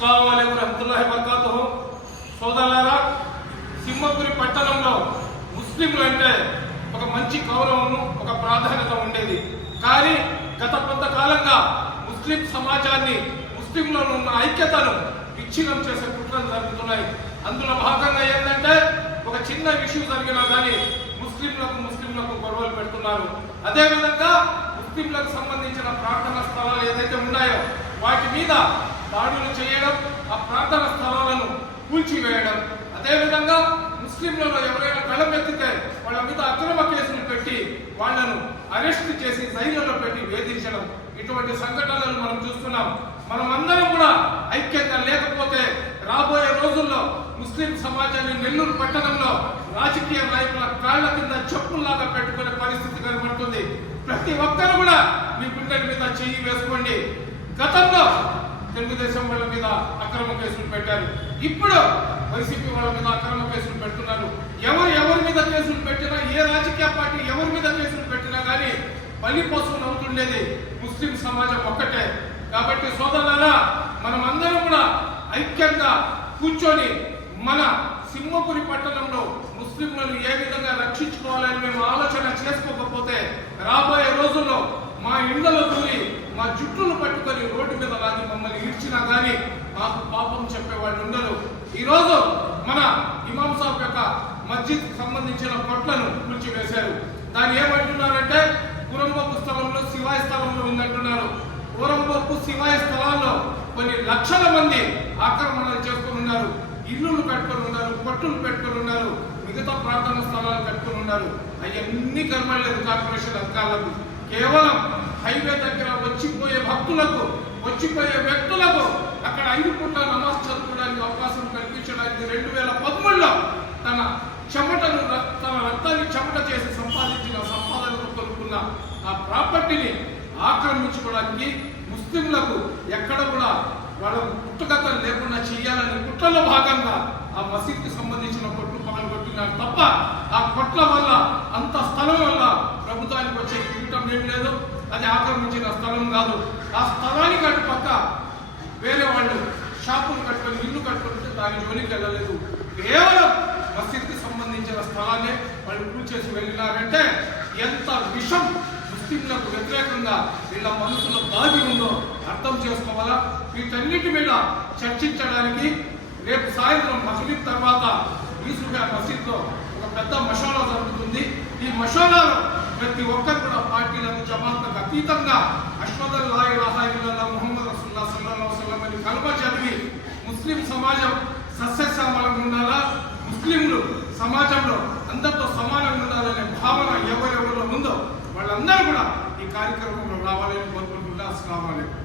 అస్సలాము అలైకుం రహమతుల్లాహి వబరకాతుహు. సోదరులారా, సింహపురి పట్టణంలో ముస్లింలు అంటే ఒక మంచి గౌరవం, ఒక ప్రాధాన్యత ఉండేది. కానీ గత కొంతకాలంగా ముస్లిం సమాజాన్ని, ముస్లింలో ఉన్న ఐక్యతను విచ్ఛిన్నం చేసే కుట్రలు జరుగుతున్నాయి. అందులో భాగంగా ఏంటంటే ఒక చిన్న విషయం జరిగినా కానీ ముస్లింలకు గొడవలు పెడుతున్నారు. అదేవిధంగా ముస్లింలకు సంబంధించిన ప్రార్థనా స్థలాలు ఏదైతే ఉన్నాయో వాటి మీద దాడులు చేయడం, ఆ ప్రార్థనా స్థలాలను కూల్చివేయడం, అదేవిధంగా ముస్లింలలో ఎవరైనా కళం ఎత్తితే వాళ్ళ మీద అక్రమ కేసులు పెట్టి వాళ్లను అరెస్ట్ చేసి జైలులో పెట్టి వేధించడం, ఇటువంటి సంఘటనలు మనం చూస్తున్నాం. మనం అందరం కూడా ఐక్యంగా లేకపోతే రాబోయే రోజుల్లో ముస్లిం సమాజాన్ని నెల్లూరు పట్టణంలో రాజకీయ నాయకుల కాళ్ల కింద చెప్పుల్లాగా పెట్టుకునే పరిస్థితి కనబడుతుంది. ప్రతి ఒక్కరు కూడా మీ గుండెల మీద చెయ్యి వేసుకోండి. గతంలో తెలుగుదేశం వాళ్ళ మీద అక్రమ కేసులు పెట్టారు, ఇప్పుడు వైసీపీ వాళ్ళ మీద అక్రమ కేసులు పెడుతున్నారు. ఎవరి మీద కేసులు పెట్టినా, ఏ రాజకీయ పార్టీ ఎవరి మీద కేసులు పెట్టినా కానీ బలిపోసం అవుతుండేది ముస్లిం సమాజం ఒక్కటే. కాబట్టి సోదరులారా, మనం అందరం కూడా ఐక్యంగా కూర్చొని మన సింహపురి పట్టణంలో ముస్లింలను ఏ విధంగా రక్షించుకోవాలని మేము ఆలోచన చేసుకోకపోతే రాబోయే రోజుల్లో మా ఇళ్లలో దూరి మా జుట్టును పట్టుకొని రోడ్డు మీద లాగి మమ్మల్ని ఇడ్చినా కానీ మాకు పాపం చెప్పేవాళ్ళు ఉండరు. ఈరోజు మన ఇమాం సాబ్ యొక్క మస్జిద్ సంబంధించిన కొట్లను కూల్చివేశారు. దాన్ని ఏమంటున్నారంటే ఊరంబొప్పు స్థలంలో శివాయి స్థలంలో ఉందంటున్నారు. ఊరంబొప్పు శివాయి స్థలాల్లో కొన్ని లక్షల మంది ఆక్రమణలు చేసుకుని ఉన్నారు, ఇల్లులు కట్టుకొని ఉన్నారు, కొట్టులు పెట్టుకొని ఉన్నారు, మిగతా ప్రార్థనా స్థలాలు కట్టుకొని ఉన్నారు. అవన్నీ కనబడలేదు కార్పొరేషన్ అధికారులకు. కేవలం హైవే దగ్గర వచ్చిపోయే భక్తులకు, వచ్చిపోయే వ్యక్తులకు అక్కడ 5 పూట్ల నమాజ్ చదువుకోవడానికి అవకాశం కల్పించడానికి 2013లో తన రక్తాన్ని చెమట చేసి సంపాదించిన సంపాదనకు కొనుక్కున్న ఆ ప్రాపర్టీని ఆక్రమించుకోవడానికి ముస్లింలకు ఎక్కడ కూడా వాళ్ళ పుట్టుకథలు లేకుండా చేయాలని కుట్రలో భాగంగా ఆ మసీద్కి సంబంధించిన కొట్లు పగలగొట్టినారు తప్ప ఆ కొట్ల వల్ల, అంత స్థలం వల్ల ప్రభుత్వానికి వచ్చే కిరీటం ఏం లేదు. అది ఆక్రమించిన స్థలం కాదు. ఆ స్థలానికి అటు పక్క వేరే వాళ్ళు షాపులు కట్టుకొని, ఇల్లు కట్టుకుంటే దాని జోలికి వెళ్ళలేదు. కేవలం మసీద్కి సంబంధించిన స్థలాన్ని వాళ్ళు కూల్చేసి వెళ్ళినారంటే ఎంత విషం ముస్లింలకు వ్యతిరేకంగా వీళ్ళ మనసులో దాగి ఉందో అర్థం చేసుకోవాలా. వీటన్నిటి మీద చర్చించడానికి రేపు సాయంత్రం మసీద్ తర్వాత ఈసుగా మసీద్లో ఒక పెద్ద మషాలా జరుగుతుంది. ఈ మషాలాలో ప్రతి ఒక్కరు కూడా పార్టీలకు, జమాత్లకు అతీతంగా అష్హదు అల్లా ఇలాహా ఇల్లల్లాహ్ ముహమ్మద్ రసూలుల్లాహ్ సల్లల్లాహు అలైహి వసల్లం అని కలమ చదివి ముస్లిం సమాజం సస్యశ్యామలంగా ఉండాలా, ముస్లింలు సమాజంలో అందరితో సమానంగా ఉండాలనే భావన ఎవరెవరిలో ఉందో వాళ్ళందరూ కూడా ఈ కార్యక్రమంలో రావాలని కోరుకుంటున్నా. అస్సలాము అలైకుం.